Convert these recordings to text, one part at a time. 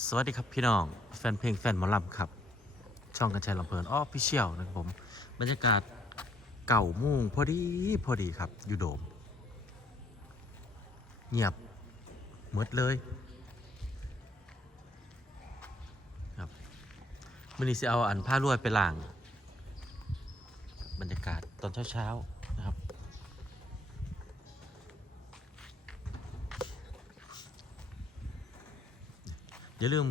สวัสดีครับพี่น้อง แฟนเพลงแฟนหมอลำครับ ช่องกันชัยลำเพลินอ้อพี่เชี่ยวนะครับผมบรรยากาศเก่ามุ่งพอดีพอดีครับอยู่โดม เงียบหมดเลยครับมันนี้จะเอาอันผ้าลวดไปล่าง บรรยากาศตอนเช้าๆนะ อย่าลืม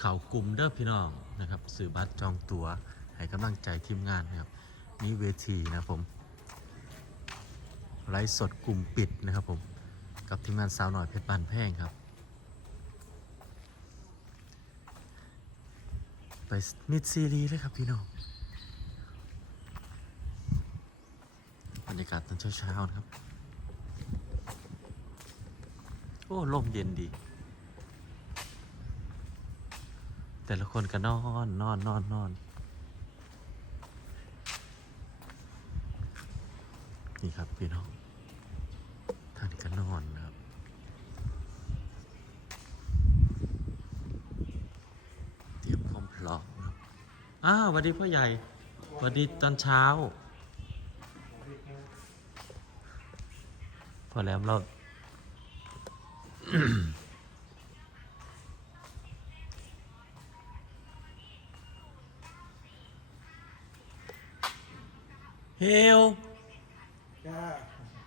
เข่ากลุ่มเด้อพี่น้องนะครับสื่อบัตรจองตัวให้กำลังใจทีมงานนะครับมีเวทีนะผมไลฟ์สดกลุ่มปิดนะครับผมกับทีมงานสาวหน่อยเพชรบานแพงครับ ไปมิดซีรีส์เลยครับพี่น้องบรรยากาศตอนเช้าๆนะครับ โอ้ลมเย็นดี แต่ละคนก็นอนนอนนอนนอนนี่ครับพี่น้องทางนี้ก็นอนนะครับเตรียมความพร้อมนะครับอ้าวสวัสดีพ่อใหญ่สวัสดีตอนเช้าพอแล้วเรา เฮลจ้า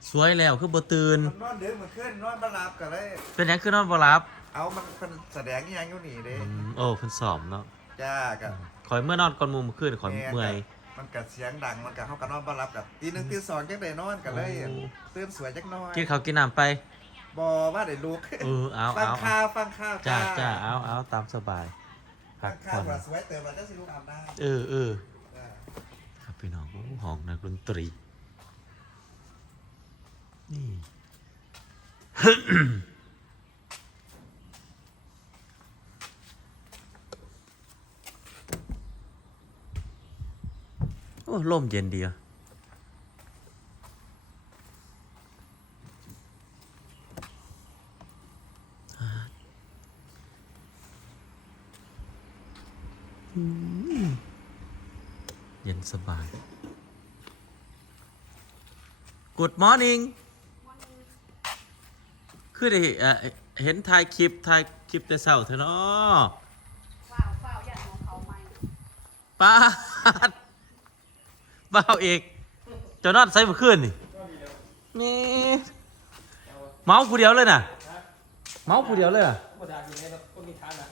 สวยแล้วคือบ่ตื่นมันนอนเดือมันขึ้นนอนบารับกันเลย เป็นหยังคือนอนบ่หลับเอามันเป็นแสดงอยังอยู่นี่เด้อืมโอ้เพิ่นสอบเนาะจ้ากับขอยเมื่อนอนก่อนหมุมขึ้นขอยเมื่อย มันกัดเสียงดังมันกัดเขากันนอนบารับกับตีหนึ่งตีสองจังได้นอนกันเลยโอ้ ตื่นสวยจักหน้อยกินข้าวกินน้ำไป บอว่าได้ลูกเออเอาฟังเอาข้าวฟังข้าวจ้าจ้าเอาเอาตามสบายพัฟักงข้าผ่วอนว่าสวยเติมมาจะสิลูกอาบน้เออเออำจ้าครับพี่ ของนักดนตรี นี่โอ้ลมเย็นดีอะอืมเย็นสบาย Good morning คือได้เอ่อเห็นถ่ายคลิปถ่ายคลิปแต่เช้าเถอะเนาะเปล่าเปล่าอย่างของเขาไหมป้าดบ้าวเอกเจ้านอนใส่เมื่อคืนนี่นี่เมาผู้เดียวเลยน่ะ เมาผู้เดียวเลยอะ ธรรมดาอยู่ในแบบคนมีฐานะ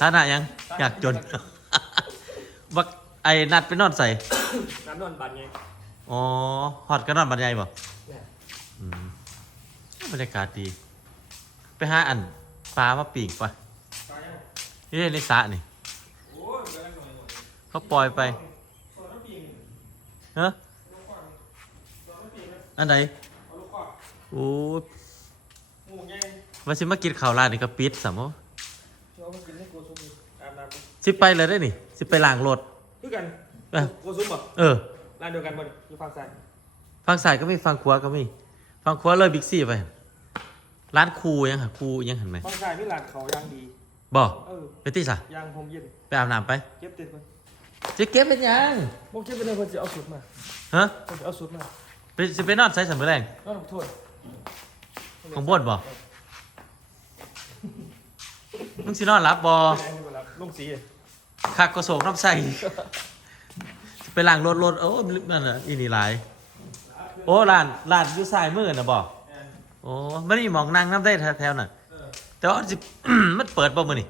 ท่านะยังอยากจน บักไอ้นัดไปนอนใส่น้ำนอนบันไง อ๋อฮอดก็นอนบรรยายบ่เนี่ยอืมบรรยากาศดี ไปหาอันปลามาปีกปะตายยังนี่ในสระนี่ โอ้ยเดี๋ยวกันหน่อยหน่อยเขาปล่อยไปตัวน้ำปีงเฮ้ลูกข้อตัวน้ำปีงนะอันไหนเอาลูกข้อโอ้ยหมูไงว่าสิมากินข้าวร้านนี่ก็ปิดสามโมเชื่อว่ามันกินให้โกซุมอีกอาบน้ำสิไปเลยได้นี่ สิไปล้างรถคือกันเอ้ยโกซุมบ่เออ ร้านเดียวกันบ่ดิอยู่ฝั่งซ้ายฟังซ้ายก็มีฟังขวาก็มีฟังขวาเลยบิ๊กซี่ไป ร้านครูยังหะครูยังเห็นไหมฝั่งซ้ายมีร้านเขายางดีบ่เออไปที่สะยางผมเย็นไปอาบน้ำไปเก็บเต็มมันจะเก็บเป็นยังบ่เก็บไปเลยเพิ่นสิเอาสุดมาฮะเพิ่นสิเอาสุดมาไปสิไปนอนใส่สัมภาระน้องโทษของบนบ่มึงสินอนรับบ่ไปไหนบ่รับลงสีคักก็โศกน้ำใส่สิ ไปล้างรถรถโอ้นั่นน่ะอีนี่หลายโอ้ร้านร้านอยู่ซ้ายมือน่ะบ่แอนโอ้ไม่ได้มองนั่งน้ำได้แถวๆน่ะเออแต่ว่าสิมันเปิดบ่มื้อนี่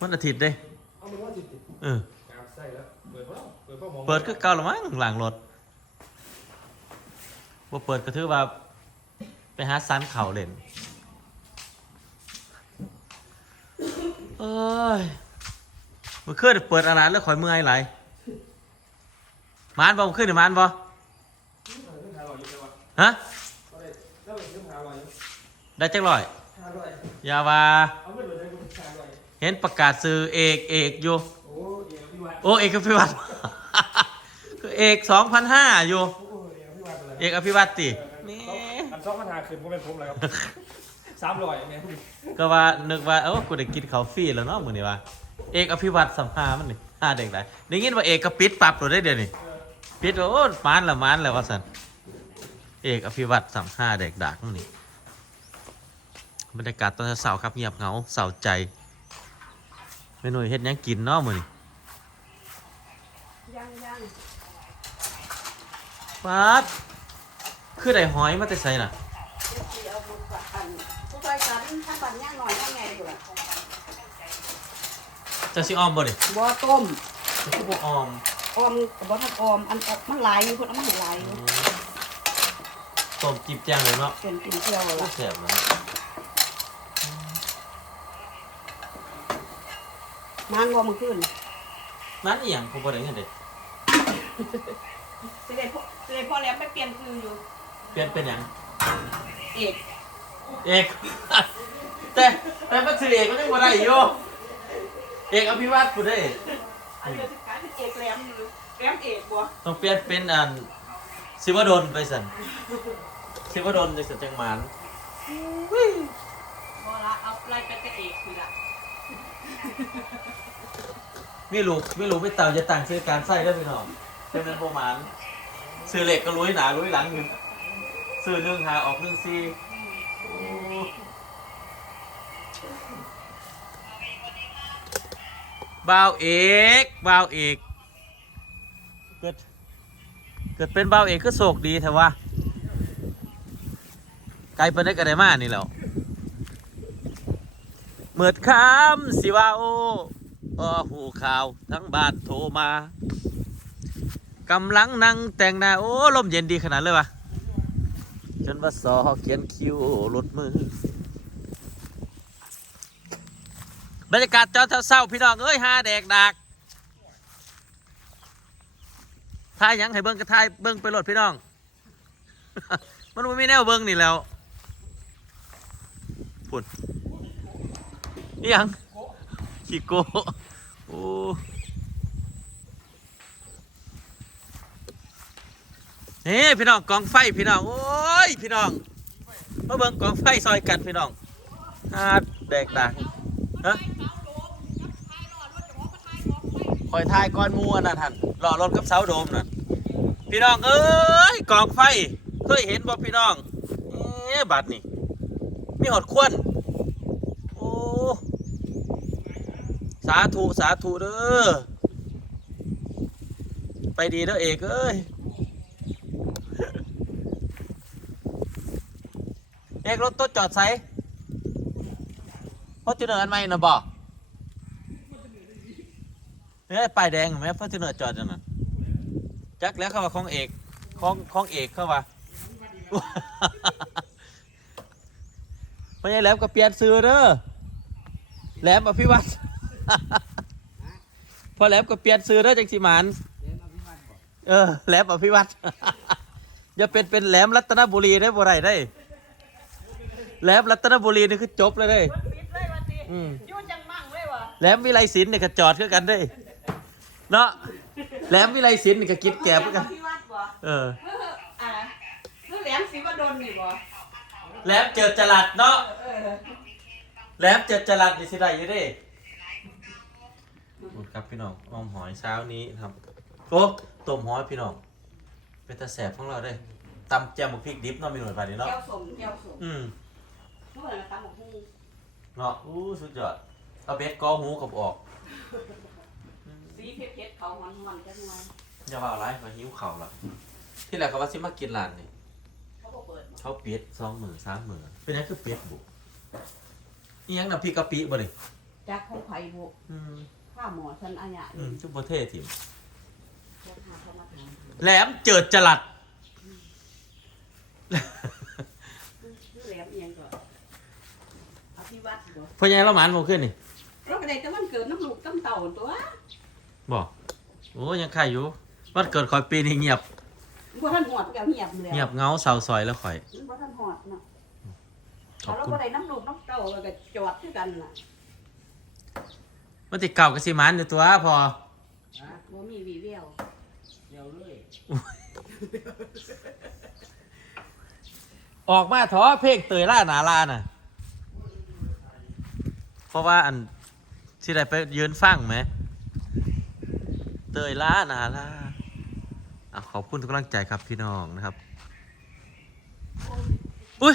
มันอาทิตย์เด้เอามือว่าจิตติดเออกามใส่แล้วเปิดบ่เปิดบ่มองเปิดก็เก่าและมั้งหลังรถบ่เปิดก็ถือว่า ไปหาซันเข่าเล่นเอ้ยเมื่อคืนเปิดอาหารแล้วข่อยเมื่อยไหลายมานบ่เมื่อคืนนี่มานบ่เพิ่งหาลอยอยู่เลยวะฮะก็ได้แล้วเพิ่งหาลอยอยู่ได้จักร้อยหาลอยอย่าว่าเอาเงินไปเลยกูหาลอยเห็นประกาศซื้อเอกเอกอยู่โอ้เดี๋ยวพี่วัดโอ้เอกอภิวัตคือเอกสองพันห้าอยู่โอ้เดี๋ยวพี่วัดไปเลยเอกอภิวัตตินี่อันซอกปัญหาคืนผมเป็นผมเลยครับสามร้อยแม่คุณก็ว่านึกว่าเอ้ากูได้กินข้าวฟรีแล้วเนาะมื้อนี้ว่า เอกอภิวัตสัมภามันนี่หาเด็กได้ได้ยินว่าเอกก็ปิดปรับตัวได้เดี๋ยวนี้ปิดว่าโอ้มานละมานแล้วว่าซั่นเอกอภิวัตสัมภาเด็กดักนี่บรรยากาศตอนเช้าๆครับเงียบเหงาเศร้าใจเมนูเฮ็ดหยังกินเนาะมื้อนี้ยังยังปาดคือได้หอยมาแต่ไสน่ะเดี๋ยวสิเอาบุกกับอันผู้ชายกันถ้าปันย่างหน่อยย่างไงอยู่ล่ะ จะสิออมบ่นี่บ่ต้มจะคือบ่ออมออมกับบ่ทันออมอันมันหลายอยู่คนเอามาให้หลายอยู่ต้มจิบแจ้งเลยเนาะเป็นกินเที่ยวโอ้ล่ะแซ่บเลยนางบ่มื้อคืนมันอีหยังผมบ่ได้เงินเด้สิได้พ่อสิได้พ่อแหลมไปเปลี่ยนคืออยู่ เปลี่ยนเป็นหยังเอกเอกแต่แต่มันชื่อเอกมันยังบ่ได้อยู่ เอกอภิวัตผู้ได้ อันเดียวสิกลายเป็นเอกแหลมอยู่แหลมเอกบ่ต้องเปลี่ยนเป็นอันศิวดลไปสั่นศิวดลจังซั่นจังหมานบ่ละเอาไล่ไปเป็นเอกคือละมีลูกมีลูกไม่เต่าจะตั้งชื่อการใส่ได้อพี่น้องเป็นนั้นบ่หมานซื้อเหล็กก็ลุยหนาลุยหลังอยู่ซื้อหนึ่งหาออกหนึ่งซีโอ้ บ่าวเอกบ่าวเอกเกิดเกิดเป็นบ่าวเอกก็โศกดีแต่ว่าไกลไปได้ก็ได้มานี่แล้วเมิดคำสิว่าโอออหูข่าวทั้งบ้านโทรมากำลังนั่งแต่งหน้าโอ้ลมเย็นดีขนาดเลยวะจนว่าสอเขียนคิวรถมือ บรรยากาศจอเศร้าพี่น้องเอ้ยหาแดกดักทายยังให้เบิ้งก็ทายเบิ้งไปรถพี่น้อง มันบ่มีแนวเบิ้งนี่แล้วพุ่นนี่ยังขี้โกะโอ้นี่พี่น้องกองไฟพี่น้อง โอ้ยพี่น้องมาเบิ้งกองไฟซอยกันพี่น้องหาแดกดัก ฮะคอยทายก้อนมูอันนั่นท่านรอรถกับเสาโดมนั่นพี่น้องเอ้ยกองไฟเคยเห็นบ่พี่น้องเอ๊บัดนี่มีหอดควนโอ้สาธุสาธุเด้อไปดีเด้อเอกเอ้ยเอกรถต้นจอดไซ เพราะจุดเนินอันใหม่นะบ่เฮ้ยป้ายแดงเห็นไหมฟอร์จูเนอร์จอดจังนั้นจักแล้วเข้ามาของเอกของของเอกเข้ามาไม่ใช่แหลมก็เปลี่ยนซื้อเด้อแหลมอภิวัตพอแหลมก็เปลี่ยนซื้อเด้อจังสิหมานเออแหลมอภิวัตอย่าเป็นเป็นแหลมรัตนบุรีได้บ่ไรได้แหลมรัตนบุรีนี่คือจบเลยได้ อืมอยู่จังมั่งเลยว่ะแหลมวิไลศิลป์เนี่ยก็จอดคือกันได้ เนาะแหลมวิไลศิลป์นี่ก็กินแกบคือกัน ที่วัดบ่เออเอออ่าคือแหลมศรีวดลนี่บ่แหลมเจิดจรัดเนาะเออแหลมเจิดจรัดนี่สิได้อยู่เดิพูดครับพี่น้องออมหอยเช้านี้ครับโอ้ต้มหอยพี่น้องเป็นตาแสบของเราได้ตำแจ่วหมูพริกดิบเนาะมีหน่วยผ่านนี้เนาะแก้วสมแก้วสมอืมเมื่อไหร่ตำบักหุ่ง เนาะอู้สุดยอดเอาเบ็ดกอหูกับออกสีเผ็ดๆเขาหวานๆจังหน่อยอย่าว่าอะไรมาหิวเข่าวละที่แรกก็ว่าสิมากินร้านนี่เขาบ่เปิดบ่เขาเปียดสองหมื่นสามหมื่นเป็นยังคือเปียดบุอีหยังน้ำพริกกะปิบ่นี่จักของไผบ่อืมข้าหมอฉันอาญะอืนี่มจุบเทถิ่ม จักหาเขามาถาม แหลมเจิดจรัด คือแหลมเอียงก่อนอภิ วัตบ่พ่อใหญ่เราหมานโมขึ้นนี่เราก็ได้แต่วันเกิดน้ำลูกน้ำเต่าตัวบอกโอ้ยังไข่อยู่วันเกิดคอยปีนี้เงียบ บ่ทันหอดก็เงียบเลยเงียบเงาเศร้าซอยแล้วคอย บ่ทันหอดเนาะขอบเราคุณก็ได้น้ำลูกน้ำเต่าแล้วก็จอดคือกันน่ะมันติเก่ากับสิหมันอยู่ตัวพอบ่มีวีเวียวเดียวเลยออกมาท้อเพลงเตยล่าหนาลาน่ะ ราะว่าอันที่ได้ไปยืนฟังไหม เตยล้านาล่าอะขอบคุณทุกกำลังใจครับพี่น้องนะครับ อุ้ย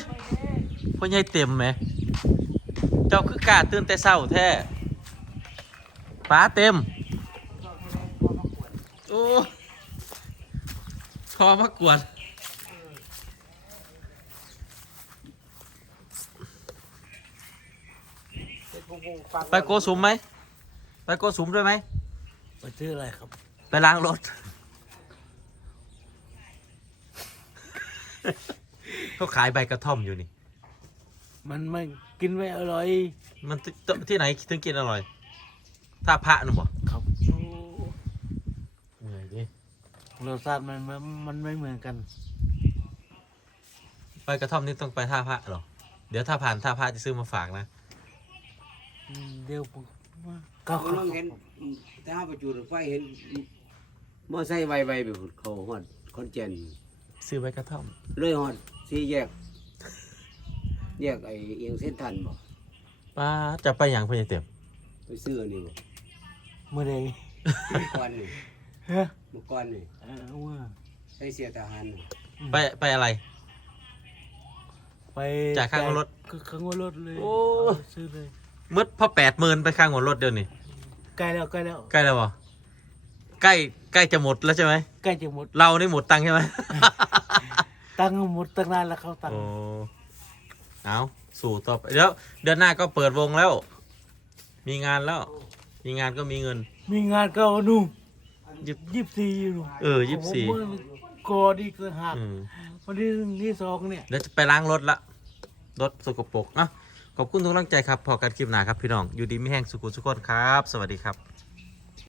พ่อใหญ่เต็มไหม เจ้าคือกาตื่นแต่เศร้าแท้ป้าเต็ม โอ้พอมากวน ไปโกสุมไหม ไปโกสุมด้วยไหม ไปซื้ออะไรครับ ไปล้างรถ เขาขายใบกระท่อมอยู่นี่ มันไม่กินไม่อร่อย มันที่ที่ไหนถึงกินอร่อย ถ้าพระหนูบอกครับเหนื่อยดิรสชาติมันมันมันไม่เหมือนกัน ใบกระท่อมนี่ต้องไปท่าพระเหรอ เดี๋ยวถ้าผ่านท่าพระจะซื้อมาฝากนะอืม เดี๋ยวผมว่าเขาเขาลองเห็นถ้าประจุไฟเห็นมอไซค์ไวๆไปพุ่นเขาฮอดคอนเจนซื้อใบกระท่อมเลยฮอดสี่แยกแยกไอ้เอียงเส้นทันบ่ป้าจะไปอย่างพญาเต็มไปซื้ออันนี่บ่เมื่อใดเมื่อก่อนนี่ฮะเมื่อก่อนนี่เออว่าใส่เสียทหารน่ะไปไปอะไร ไปจ่ายค่างวดรถก็ค่างวดรถเลยโอ้ เอาซื้อเลย มืดพอแปดหมื่นไปข้างหัวรถเดียวนี่ใกล้แล้วใกล้แล้วใกล้แล้วบ่ใกล้ใกล้จะหมดแล้วใช่ไหมใกล้จะหมดเรานี่หมดตังค์ใช่ไหม ตังค์หมดตั้งนานแล้วเขาตังค์โอ้เอาสู่ต่อไปเดี๋ยวเดือนหน้าก็เปิดวงแล้ว มีงานแล้ว มีงานก็มีเงิน มีงานก็เอานู่นยิบยี่สิบสี่อยู่เออยี่สิบสี่ผมว่ากอดีก็หักอืมวันที่หนึ่งที่สองเนี่ยเดี๋ยวจะไปล้างรถละรถสกปรกอะ ขอบคุณทุกกำลังใจครับพอกันคลิปหนาครับพี่น้อง อยู่ดีไม่แห้งสุขุสุขคนครับ สวัสดีครับ